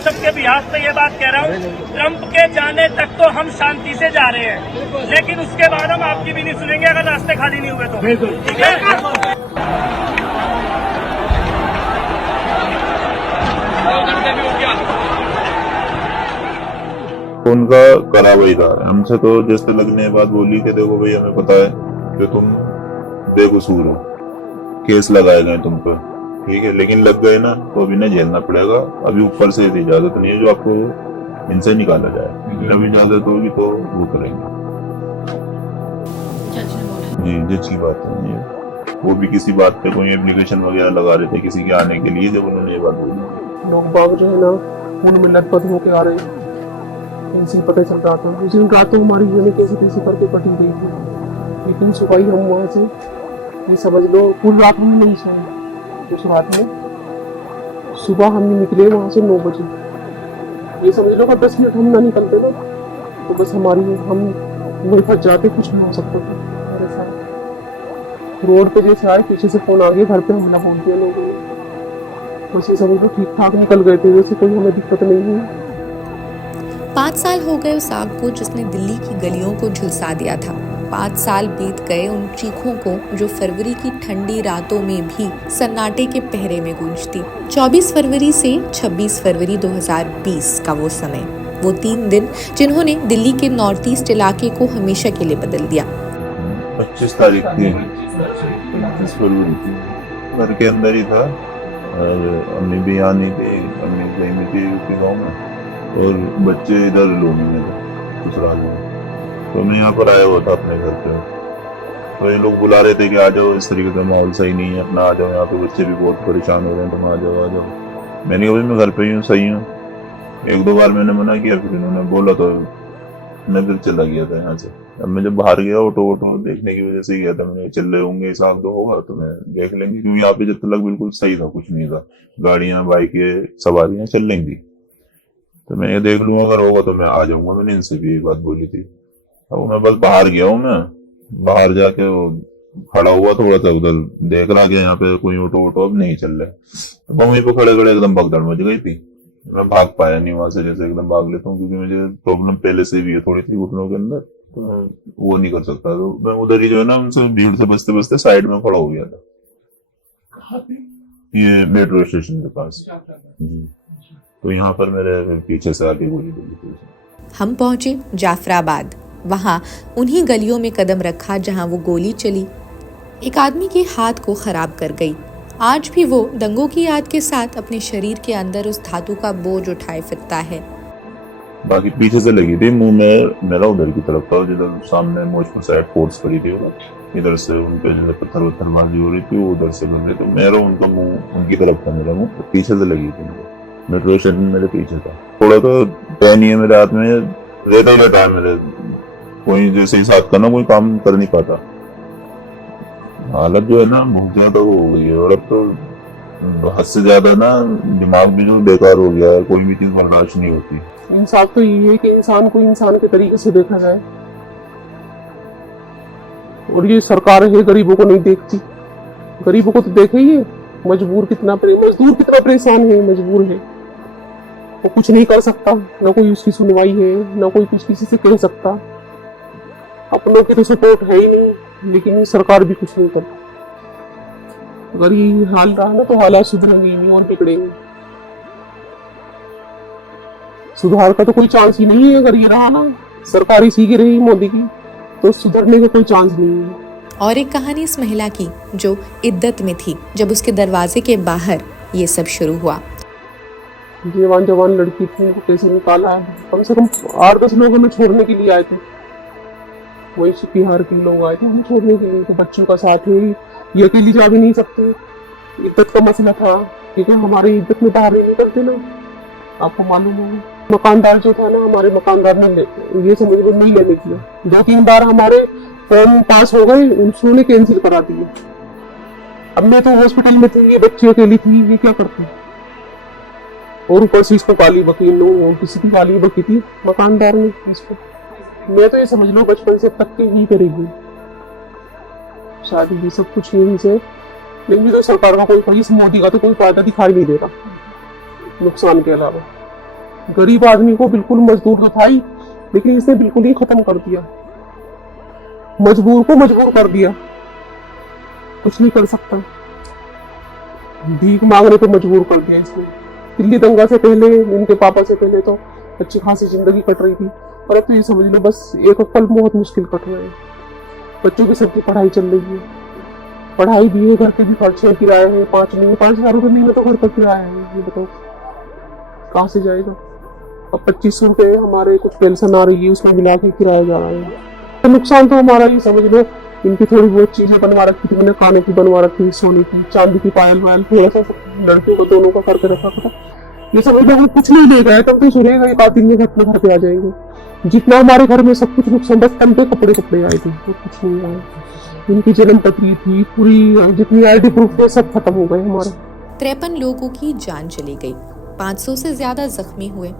सबके बिहार पे ये बात कह रहा हूँ, ट्रंप के जाने तक तो हम शांति से जा रहे हैं, लेकिन उसके बाद हम आपकी भी नहीं सुनेंगे अगर रास्ते खाली नहीं हुए तो। ठीक है। उनका करा वही था हमसे, तो जैसे लगने के बाद बोली कि देखो भाई हमें पता है कि तुम बेकसूर हो, केस लगाए गए तुम पर, ठीक है, लेकिन लग गए ना तो अभी नहीं झेलना पड़ेगा। अभी ऊपर से इजाजत नहीं है जो आपको इनसे निकाला जाए, जब इजाजत होगी तो वो करेंगे। जी जज की बात है ये, वो भी किसी बात पे कोई एप्लीकेशन वगैरह लगा रहे थे किसी के आने के लिए, जब उन्होंने ये बात बोली। लोग बाग जो है ना उनमें लटपट होके आ रहे हैं, इनसे पता चल रहा था। उस दिन रात तो हमारी जो है कैसे कैसे करके कटी गई थी, लेकिन सुबह ही हम वहाँ से ये समझ लो पूरी रात में नहीं सोए। उस रात में सुबह हम निकले वहाँ से 9 बजे, ये समझ लो अगर 10 मिनट हम ना निकलते ना तो बस हम वहीं फंस जाते, कुछ नहीं हो सकता था हमारे साथ। रोड पे जैसे आए पीछे से फोन आ गया, घर पे हमला बोल दिया लोगों ने। बस ये समझ लो ठीक ठाक निकल गए थे, वैसे कोई हमें दिक्कत नहीं हुई। 5 साल हो गए उस आग को जिसने दिल्ली की गलियों को झुलसा दिया था। 5 साल बीत गए उन चीखों को जो फरवरी की ठंडी रातों में भी सन्नाटे के पहरे में गूंजती। 24 फरवरी से 26 फरवरी 2020 का वो समय, वो 3 दिन जिन्होंने दिल्ली के नॉर्थ ईस्ट इलाके को हमेशा के लिए बदल दिया। 25 तारीख थी, 25 फरवरी थी, घर के अंदर ही था और अम्मी भी यहाँ नहीं थी, अम्मी कहीं में थी यूपी गाँव में और बच्चे इधर लोनी में थे ससुराल में। तो मैं यहाँ पर आया हुआ था अपने घर पे, तो ये लोग बुला रहे थे कि आ जाओ, इस तरीके का माहौल सही नहीं है, अपना आ जाओ, यहाँ पे बच्चे भी बहुत परेशान हो रहे हैं, तुम आ जाओ आ जाओ। मैंने कहा भाई मैं घर पे ही हूँ, सही हूँ। 1-2 बार मैंने मना किया, फिर इन्होंने बोला तो मैं फिर चला गया था यहाँ से। अब मैं जब बाहर गया ऑटो देखने की वजह से गया था, मैंने चल रहे होंगे हिसाब तो होगा तो मैं देख लेंगे, क्योंकि यहाँ पे जब तक बिल्कुल सही था, कुछ नहीं था, गाड़ियाँ बाइकें सवारियाँ चल लेंगी, तो मैं ये देख लूंगा, अगर होगा तो मैं आ जाऊंगा। मैंने इनसे भी ये बात बोली थी। अब मैं बस बाहर गया हूँ, मैं बाहर जाके खड़ा हुआ थोड़ा सा उधर देख रहा गया यहाँ पे कोई ऑटो अब नहीं चल रहे, तो वहीं पे खड़े खड़े एकदम भगदड़ मच गई थी। मैं भाग पाया नहीं वहां से, जैसे एकदम भाग लेता हूँ क्योंकि मुझे प्रॉब्लम पहले से भी है थोड़ी सी घुटनों के अंदर, तो मैं वो नहीं कर सकता। तो मैं उधर ही जो है ना उनसे भीड़ से बचते बचते साइड में खड़ा हो गया था, ये मेट्रो स्टेशन के पास। तो यहाँ पर मेरे पीछे से आके गोली चली थी। हम पहुंचे जाफराबाद। वहां उन्हीं गलियों में कदम रखा जहां वो गोली चली, एक आदमी के हाथ को खराब कर गई। आज भी वो दंगों की याद के साथ अपने शरीर के अंदर उस धातु का बोझ उठाए फिरता है। बाकी पीछे से लगी थी, मुंह में मेरा उधर की तरफ था, जिधर सामने मुझ पर साइड फोर्स पड़ी थी, इधर से उन पे जो पत्थरबाजी हो रही थी वो उधर से बन रही, तो मेरा उनका मुंह उनकी तरफ था, मेरा मुंह पीछे से लगी थी। मेट्रो स्टेशन मेरे पीछे था, थोड़ा तो तय नहीं है मेरे हाथ में, रहता ही रहता है मेरे, कोई जैसे ही साथ करना कोई काम कर नहीं पाता। हालत जो है ना बहुत ज्यादा हो गई है, और अब तो हद से ज्यादा ना दिमाग भी जो बेकार हो गया है, कोई भी चीज बर्दाश्त नहीं होती। इंसाफ तो ये है कि इंसान को इंसान के तरीके से देखा जाए, और ये सरकार है गरीबों को नहीं देखती। गरीबों को तो देखे ही है, मजदूर कितना परेशान है, मजबूर है, वो कुछ नहीं कर सकता, ना कोई उसकी सुनवाई है, ना कोई कुछ किसी से कह सकता, अपनों की तो सपोर्ट है ही नहीं, लेकिन सरकार भी कुछ नहीं करती। अगर ये हाल रहा ना तो हालात सुधरेंगे नहीं और बिगड़ेंगे। सुधार का तो कोई चांस ही नहीं है। अगर ये रहा ना सरकार इसी की रही मोदी की, तो सुधरने का कोई चांस नहीं है। और एक कहानी इस महिला की जो इद्दत में थी जब उसके दरवाजे के बाहर ये सब शुरू हुआ। जवान लड़की थी, उनको कैसे निकाला, कम से कम 8-10 लोग हमें छोड़ने के लिए आए थे, वही बिहार के लोग आए थे हमें छोड़ने के लिए। तो बच्चों का साथ है, ये अकेली जा भी नहीं सकते, इद्दत का मसला था, क्योंकि हमारी इद्दत में बाहर नहीं निकलते ना, आपको मालूम होगा। मकानदार जो था ना, हमारे मकानदार ने ये समझ लो नहीं लेने दिया। 2-3 बार हमारे फॉर्म पास हो गए, उन्होंने कैंसिल करा दिए। अब मैं तो हॉस्पिटल में थी, ये बच्ची अकेली थी, ये क्या करती, और ऊपर से इसको गाली बकी, और किसी की गाली बकी थी मकानदार ने इसको। मैं तो ये समझ लो बचपन से तक के ही करेगी शादी भी, सब कुछ यही से। लेकिन तो सरकार का कोई इस मोदी का तो कोई फायदा दिखाई नहीं दे रहा, नुकसान के अलावा। गरीब आदमी को बिल्कुल, मजदूर तो था ही, लेकिन इसने बिल्कुल ही खत्म कर दिया, मजबूर को मजबूर कर दिया, कुछ नहीं कर सकता, भीख मांगने पे मजबूर कर दिया इसने। दिल्ली दंगा से पहले, इनके पापा से पहले तो अच्छी खासी जिंदगी कट रही थी, और अब तो ये समझ लो बस एक पल बहुत मुश्किल कट रहे हैं। बच्चों की सबकी पढ़ाई चल रही है, पढ़ाई भी है, घर के भी खर्चे, किराए हैं, 5,000 रुपये महीने तो घर का किराया है। ये बताओ कहाँ से जाएगा? अब 2500 रुपये हमारे कुछ पेंशन आ रही है, उसमें मिला के किराया जा रहा है। तो नुकसान तो हमारा ये समझ लो, इनकी थोड़ी बहुत चीजें बनवा रखी थी मैंने, कानों की बनवा रखी थी, सोने की, चांदी की पायल वायल, थोड़ा सा लड़कियों को दोनों का करके रखा था। ये समझ लो कुछ नहीं ले गए, तब तो सुनेगा ये 5 दिन में अपने घर पे आ जाएंगे। जितना हमारे घर में सब कुछ नुकसान, बस तन पे कपड़े आए थे, तो कुछ नहीं आया। इनकी जन्म पत्री थी पूरी, जितनी आईडी प्रूफ थे सब खत्म हो गए हमारे। 53 लोगों की जान चली गई, 500 से ज्यादा जख्मी हुए,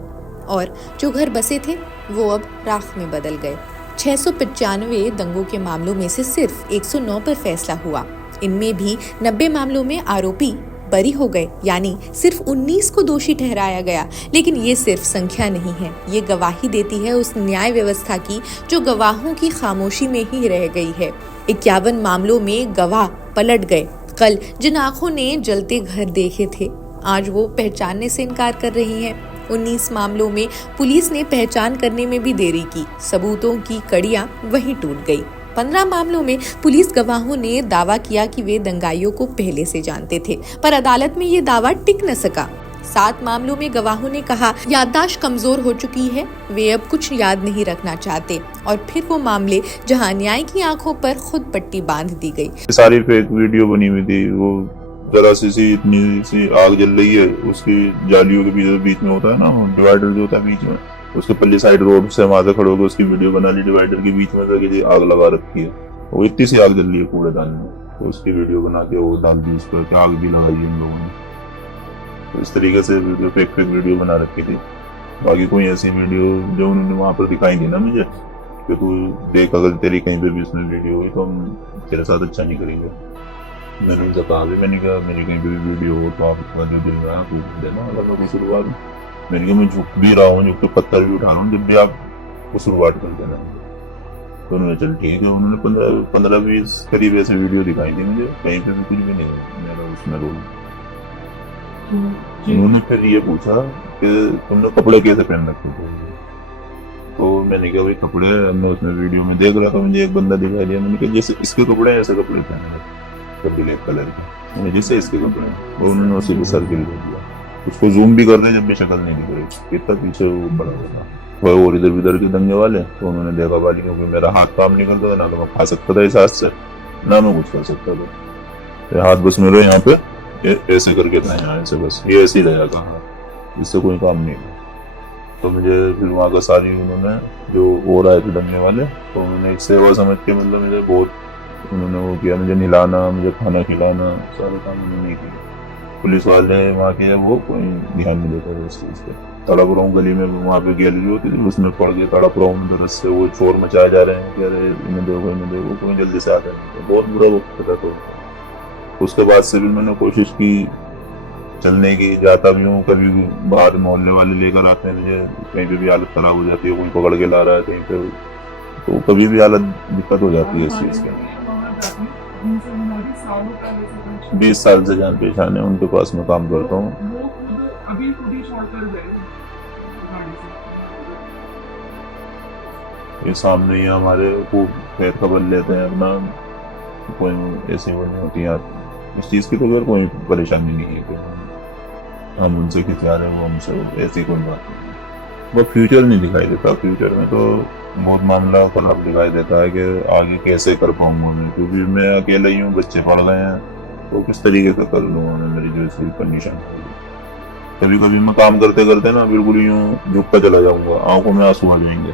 और जो घर बसे थे वो अब राख में बदल गए। 695 दंगों के मामलों में से सिर्फ 109 पर फैसला हुआ। इनमें भी 90 मामलों में आरोपी बरी हो गए, यानी सिर्फ 19 को दोषी ठहराया गया। लेकिन ये सिर्फ संख्या नहीं है, ये गवाही देती है उस न्याय व्यवस्था की जो गवाहों की खामोशी में ही रह गई है। 51 मामलों में गवाह पलट गए। कल जिन आंखों ने जलते घर देखे थे, आज वो पहचानने से इनकार कर रही हैं। 19 मामलों में पुलिस ने पहचान करने में भी देरी की, सबूतों की कड़ियां वहीं टूट गई। 15 मामलों में पुलिस गवाहों ने दावा किया कि वे दंगाइयों को पहले से जानते थे, पर अदालत में ये दावा टिक न सका। 7 मामलों में गवाहों ने कहा याददाश्त कमजोर हो चुकी है, वे अब कुछ याद नहीं रखना चाहते। और फिर वो मामले जहां न्याय की आंखों पर खुद पट्टी बांध दी गई। सारी फेक वीडियो बनी हुई थी, वो जरा सी इतनी सी आग जल रही है, उसकी जालियों के बीच में होता है ना डिवाइडर जो होता है बीच में, उसके पल्ली साइड रोड से वहां से खड़े होकर उसकी वीडियो बना ली, डिवाइडर के बीच में से आग लगा रखी है, वो इतनी सी आग जल रही है कूड़ेदान में, तो उसकी वीडियो बना के वो डाल दी उस पर, आग भी लगाई इन लोगों ने। तो इस तरीके से फेक वीडियो बना रखी थी। बाकी कोई ऐसी वीडियो जो उन्होंने वहां पर दिखाई दी ना मुझे कि तू देख, अगर तेरी कहीं पे भी इसमें वीडियो हुई तो हम तेरे साथ अच्छा नहीं करेंगे। मैंने उनसे कहा भी, मैंने कहा मेरी कहीं पे भी वीडियो हो तो आप जो दिल रहा है देना, अगर मैं शुरुआत, मैंने कहा मैं झुक भी रहा हूँ, झुक के पत्थर भी उठा रहा हूँ, जब भी आप वो शुरुआत कर देना। तो उन्होंने चल ठीक है, उन्होंने 15-20 करीब ऐसे वीडियो दिखाई थी मुझे, कहीं पे भी कुछ भी नहीं मेरा उसमें रोल। उन्होंने फिर ये पूछा कि तुमने कपड़े कैसे पहन रखे थे, तो मैंने कहा भाई कपड़े, मैं उसमें वीडियो में देख रहा था, मुझे एक बंदा दिखाई दिया, मैंने कहा जैसे इसके कपड़े ऐसे कपड़े पहने ब्लैक कलर के, जैसे इसके कपड़े, और उन्होंने उसी पे सर्किल दे दिया, उसको जूम भी करते जब भी शक्ल नहीं दिख रही, इतना पीछे वो पड़ा हुआ था। और इधर उधर के दंगे वाले, तो उन्होंने देखा वाली क्योंकि मेरा हाथ काम नहीं करता था, ना तो मैं खा सकता था इस हाथ से, ना मैं कुछ कर सकता था। हाथ बस मेरे यहाँ पे ऐसे करके था, यहाँ ऐसे, बस ये ऐसे ही रहेगा कहा, इससे कोई काम नहीं था। तो मुझे फिर वहाँ का सारी उन्होंने जो हो रहा है दंगे वाले, तो उन्होंने एक सेवा समझ के मतलब मुझे बहुत उन्होंने वो किया, मुझे नहलाना, मुझे खाना खिलाना, सारे काम उन्होंने किए। पुलिस वाले वहाँ के वो कोई ध्यान नहीं देता था उस चीज़ पे। तड़प रहा हूँ गली में, वहाँ पे गैलरी होती थी, उसमें पड़ के तड़प रहा हूँ, दरस से वो चोर मचाए जा रहे हैं, कह रहे इन्हें देखो, कोई जल्दी से आते नहीं, बहुत बुरा वक्त था। तो उसके बाद से भी मैंने कोशिश की चलने की, जाता भी हूँ, कभी बाहर मोहल्ले वाले लेकर आते हैं मुझे, कहीं पे भी हालत खराब हो जाती है, कोई पकड़ के ला रहा है कहीं पे, तो कभी भी हालत दिक्कत हो जाती है इस चीज़ की। 20 साल से जान पहचान है, उनके पास मैं काम करता हूँ। ये सामने ही हमारे खूब खैर खबर लेते हैं अपना, कोई ऐसी वो नहीं होती यार, इस चीज़ की तो फिर कोई परेशानी नहीं है कि हम उनसे खिंचा रहे हैं, वो हमसे, ऐसी कोई बात नहीं। वो फ्यूचर नहीं दिखाई देता, फ्यूचर में तो बहुत मामला खराब दिखाई देता है कि आगे कैसे कर पाऊंगा मैं, क्योंकि मैं अकेला ही हूँ, बच्चे पढ़ रहे हैं, तो किस तरीके से कर लूँगा मैं, मेरी जो ऐसी कंडीशन है। कभी कभी मैं काम करते करते ना बिल्कुल यूँ झुक कर चला जाऊँगा, आंखों में आंसू आ जाएंगे,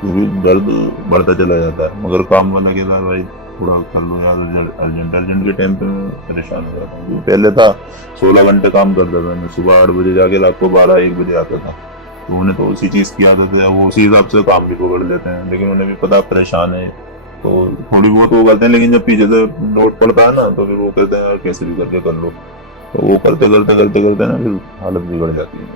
क्योंकि दर्द बढ़ता चला जाता है। मगर काम वाला के साथ भाई थोड़ा कर लो यार, अर्जेंट के टाइम पे मैं परेशान हो जाता हूँ। पहले था 16 घंटे काम करता था मैं, सुबह 8 बजे जाके रात को 12-1 बजे आता था, तो उन्हें तो उसी चीज़ की आदत है, वो उसी हिसाब से काम भी पकड़ लेते हैं। लेकिन उन्हें भी पता परेशान है, तो थोड़ी बहुत वो करते हैं, लेकिन जब पीछे से नोट पड़ता है ना, तो फिर वो कहते हैं यार कैसे भी करके कर लो, तो वो करते करते ना फिर हालत बिगड़ जाती है।